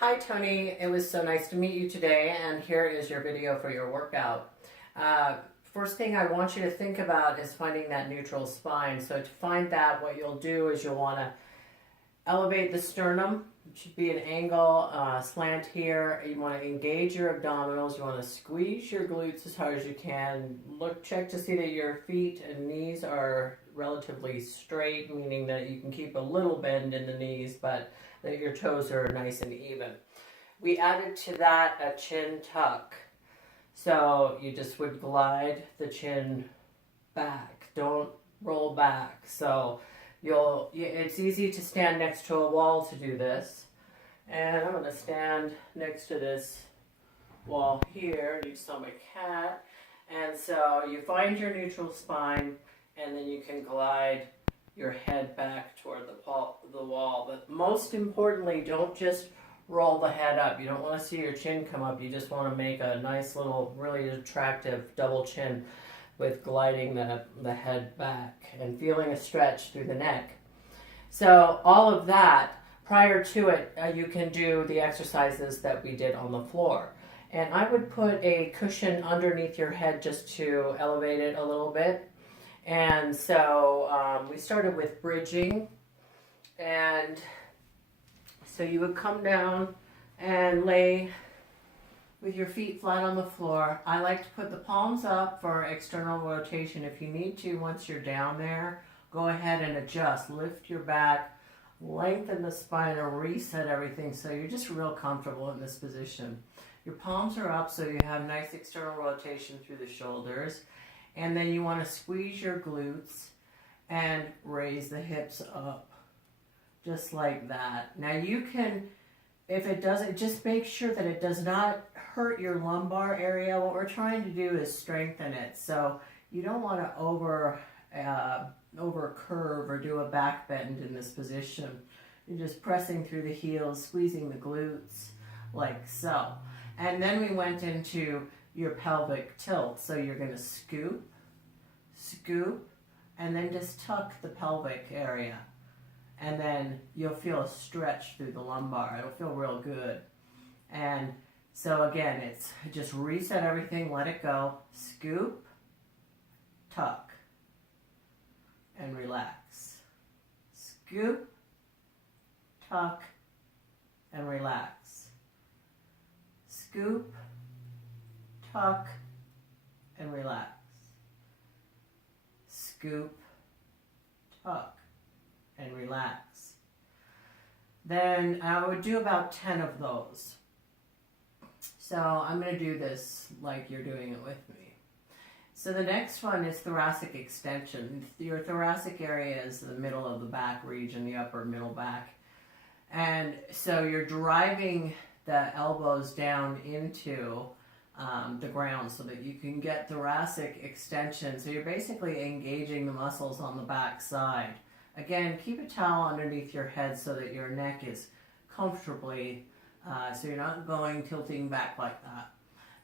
Hi Tony, it was so nice to meet you today, and here is your video for your workout. First thing I want you to think about is finding that neutral spine. So to find that, what you'll do is you'll want to elevate the sternum. It should be an angle, slant here. You want to engage your abdominals. You want to squeeze your glutes as hard as you can. Check to see that your feet and knees are relatively straight, meaning that you can keep a little bend in the knees, but that your toes are nice and even. We added to that a chin tuck. So you just would glide the chin back. Don't roll back. So it's easy to stand next to a wall to do this. And I'm going to stand next to this wall here. You saw my cat. And so you find your neutral spine, and then you can glide your head back toward the wall. But most importantly, don't just roll the head up. You don't want to see your chin come up. You just want to make a nice little, really attractive double chin with gliding the head back and feeling a stretch through the neck. So all of that, prior to it, you can do the exercises that we did on the floor. And I would put a cushion underneath your head just to elevate it a little bit. And so we started with bridging, and so you would come down and lay with your feet flat on the floor. I like to put the palms up for external rotation. If you need to, once you're down there, go ahead and adjust. Lift your back, lengthen the spine, or reset everything so you're just real comfortable in this position. Your palms are up so you have nice external rotation through the shoulders. And then you want to squeeze your glutes and raise the hips up, just like that. Now you can, if it doesn't, just make sure that it does not hurt your lumbar area. What we're trying to do is strengthen it. So you don't want to over curve or do a back bend in this position. You're just pressing through the heels, squeezing the glutes like so. And then we went into your pelvic tilt. So you're going to scoop, and then just tuck the pelvic area. And then you'll feel a stretch through the lumbar. It'll feel real good. And so again, it's just reset everything, let it go, scoop, tuck, and relax. Scoop, tuck, and relax. Scoop, tuck, and relax. Scoop, tuck, and relax. Then I would do about 10 of those. So I'm going to do this like you're doing it with me. So the next one is thoracic extension. Your thoracic area is the middle of the back region, the upper middle back. And so you're driving the elbows down into the ground so that you can get thoracic extension. So you're basically engaging the muscles on the back side. Again, keep a towel underneath your head so that your neck is comfortably, so you're not tilting back like that.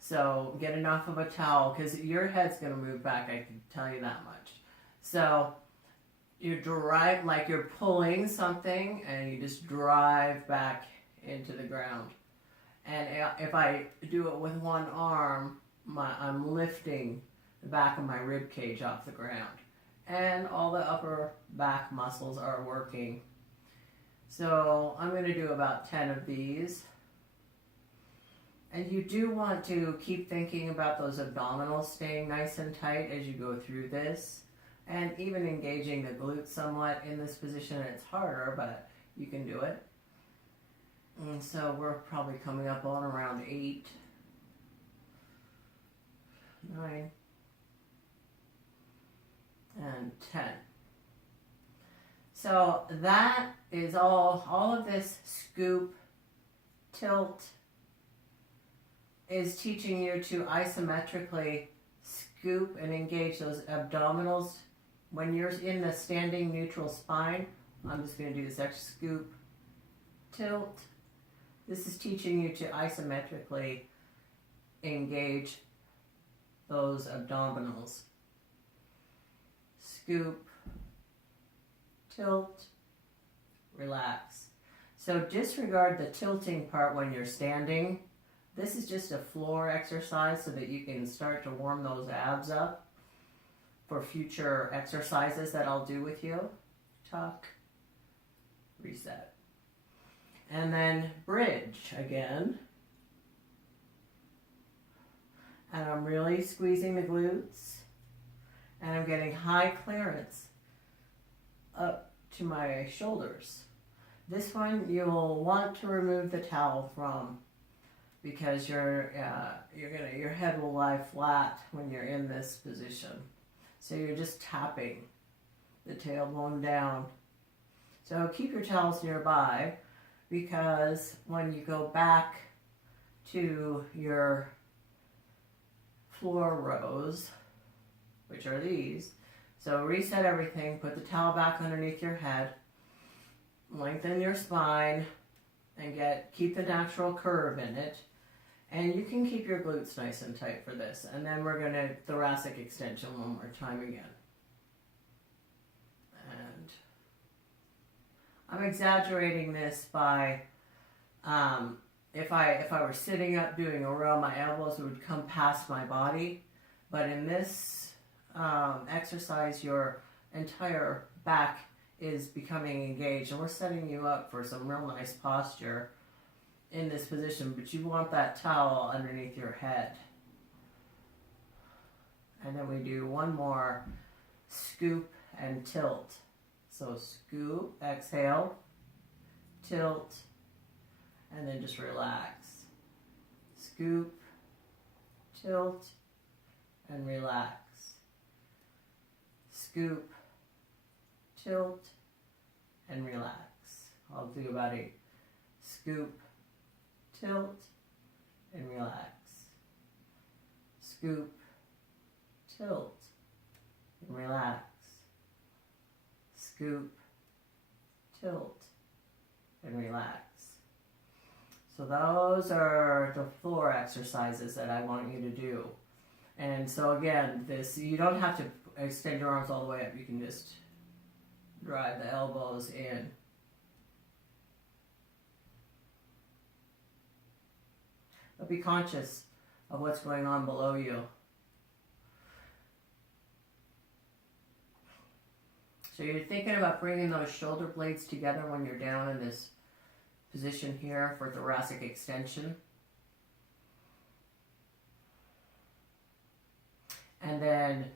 So get enough of a towel because your head's going to move back, I can tell you that much. So you drive like you're pulling something and you just drive back into the ground. And if I do it with one arm, I'm lifting the back of my rib cage off the ground. And all the upper back muscles are working. So I'm going to do about 10 of these. And you do want to keep thinking about those abdominals staying nice and tight as you go through this. And even engaging the glutes somewhat in this position. It's harder, but you can do it. And so we're probably coming up on around 8, 9, and 10. So that is all of this scoop, tilt, is teaching you to isometrically scoop and engage those abdominals. When you're in the standing neutral spine, I'm just going to do this extra scoop, tilt. This is teaching you to isometrically engage those abdominals. Scoop, tilt, relax. So disregard the tilting part when you're standing. This is just a floor exercise so that you can start to warm those abs up for future exercises that I'll do with you. Tuck, reset. And then bridge again. And I'm really squeezing the glutes. And I'm getting high clearance up to my shoulders. This one you'll want to remove the towel from, because your head will lie flat when you're in this position. So you're just tapping the tailbone down. So keep your towels nearby, because when you go back to your floor rows, which are these, so reset everything, put the towel back underneath your head, lengthen your spine, and keep the natural curve in it. And you can keep your glutes nice and tight for this. And then we're going to thoracic extension one more time again. And I'm exaggerating this by, if I were sitting up doing a row, my elbows would come past my body. But in this exercise, your entire back is becoming engaged. And we're setting you up for some real nice posture in this position, but you want that towel underneath your head. And then we do one more scoop and tilt. So scoop, exhale, tilt, and then just relax. Scoop, tilt, and relax. Scoop, tilt, and relax. I'll do about 8. Scoop, tilt, and relax. Scoop, tilt, and relax. Scoop, tilt, and relax. So those are the floor exercises that I want you to do. And so again, you don't have to extend your arms all the way up. You can just drive the elbows in. But be conscious of what's going on below you. So you're thinking about bringing those shoulder blades together when you're down in this position here for thoracic extension. And then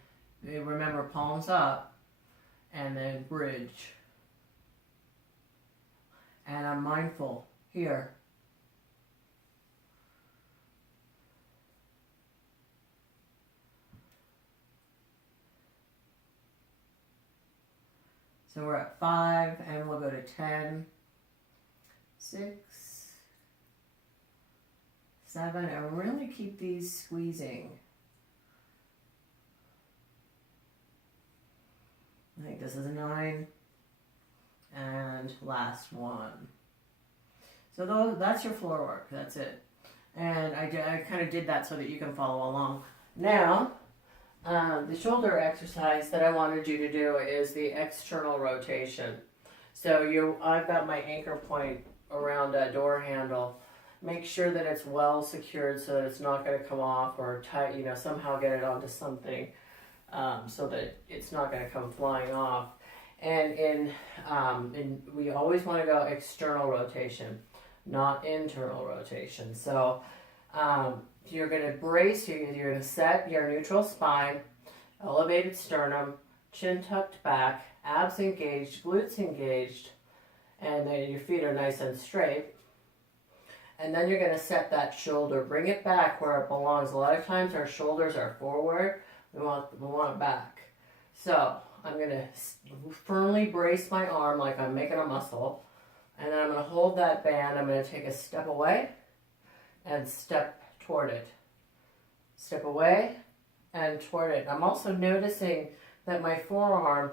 remember, palms up, and then bridge. And I'm mindful here. So we're at 5, and we'll go to 10, 6, 7, and really keep these squeezing. I think this is a 9, and last one. So that's your floor work, that's it. And I kind of did that so that you can follow along. Now, the shoulder exercise that I wanted you to do is the external rotation. So I've got my anchor point around a door handle. Make sure that it's well secured so that it's not going to come off, or tight, somehow get it onto something so that it's not going to come flying off. And we always want to go external rotation, not internal rotation. So you're going to brace, you're going to set your neutral spine, elevated sternum, chin tucked back, abs engaged, glutes engaged, and then your feet are nice and straight. And then you're going to set that shoulder, bring it back where it belongs. A lot of times our shoulders are forward, we want it back. So I'm going to firmly brace my arm like I'm making a muscle, and then I'm going to hold that band. I'm going to take a step away and step toward it. Step away and toward it. I'm also noticing that my forearm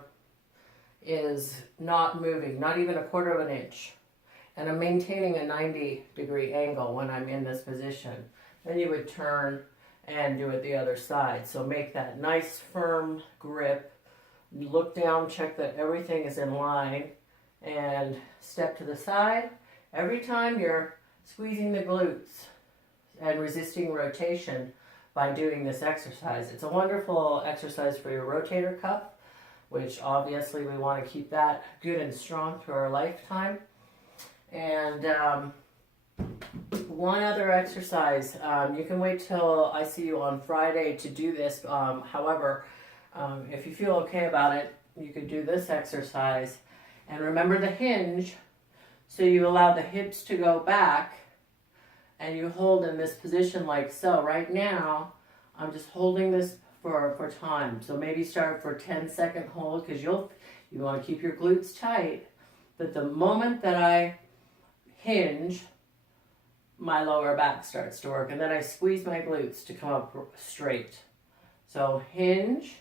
is not moving, not even 1/4 of an inch. And I'm maintaining a 90-degree angle when I'm in this position. Then you would turn and do it the other side. So make that nice firm grip. Look down, check that everything is in line, and step to the side every time you're squeezing the glutes and resisting rotation by doing this exercise. It's a wonderful exercise for your rotator cuff, which obviously we want to keep that good and strong through our lifetime. And one other exercise, you can wait till I see you on Friday to do this. However, if you feel okay about it, you could do this exercise. And remember the hinge, so you allow the hips to go back and you hold in this position like so. Right now, I'm just holding this for time. So maybe start for 10-second hold, because you want to keep your glutes tight. But the moment that I hinge, my lower back starts to work, and then I squeeze my glutes to come up straight. So hinge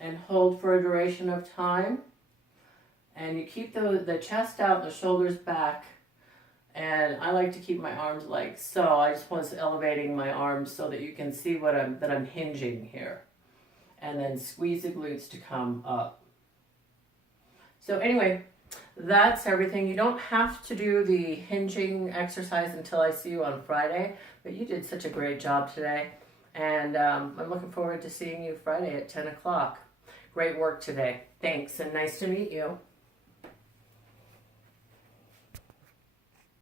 and hold for a duration of time, and you keep the chest out, the shoulders back. And I like to keep my arms like so. I just was elevating my arms so that you can see that I'm hinging here. And then squeeze the glutes to come up. So anyway, that's everything. You don't have to do the hinging exercise until I see you on Friday, but you did such a great job today. And I'm looking forward to seeing you Friday at 10 o'clock. Great work today. Thanks, and nice to meet you.